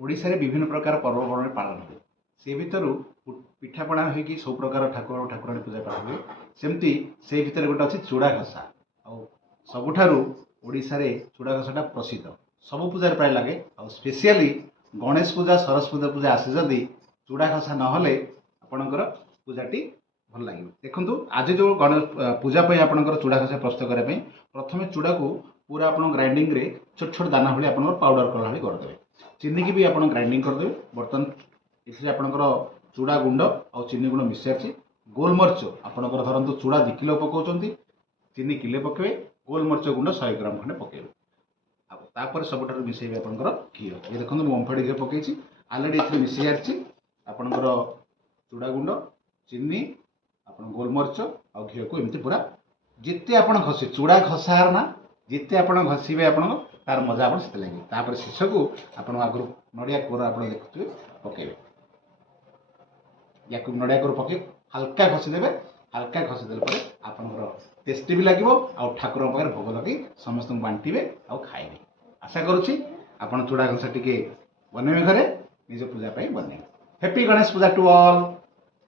ओडिशा रे विभिन्न प्रकार पर्वपर्वाणी पालन हुए से भितर पिठापणा हो सब प्रकार ठाकुर ठाकुराणी पूजा पाठ हुए सेमती से भितर गोटे अच्छी चूड़ा घसा आ सबुठारु ओडिशा रे चूड़ा घसाटा प्रसिद्ध सब पूजा प्राय लगे आ स्पेशली गणेश पूजा सरस्वती पूजा आसे जदि चूड़ा घसा नहले आपणकर पूजाटी भल लगे। देखो आज जो गणेश पूजा आपणकर चूड़ा घसा प्रस्तुत करने प्रथम चूड़ा को पूरा आप ग्राइंडिंग रे छोट छोट दाना भाई आप पाउडर कला भाई करदे चीनी की भी आप ग्राइंडिंग करदे। बर्तमान इसे आपणकर चूड़ा गुंड आ चीनी गुंड मिसाई गोलमरीच आपणकर धरतु चूड़ा 2 किलो पकाउछंती चीनी किले पकेबे गोलमरीच गुंड 100 ग्राम खंडे पकेबे तापर सबुठार मिसेबे आपणकर घी ये देखो ओमफेड घी पकई ऑलरेडी इथे मिसई आछि आपणकर चूड़ा गुंड चीनी आप गोलमरीच आ घी को एमती पूरा जिते आप घसी चूड़ा घसार ना जिते आप घसीबे आप तार मजा आप लगे तापर शेष को आप आगु नड़िया कोर आप देखुए पकेबे या नड़िया कोर पके हल्का घसीदेवे हल्का घसीदेले आपंकर टेस्टी भी लगे आउ ठाकुर पाखे भोग लगे समस्त बांटे आउ खाइबे। आशा करुच्ची आप चूड़ा घसा टे बनइबे घरे निज पूजा बनइबे। Happy Ganesh Puja to all.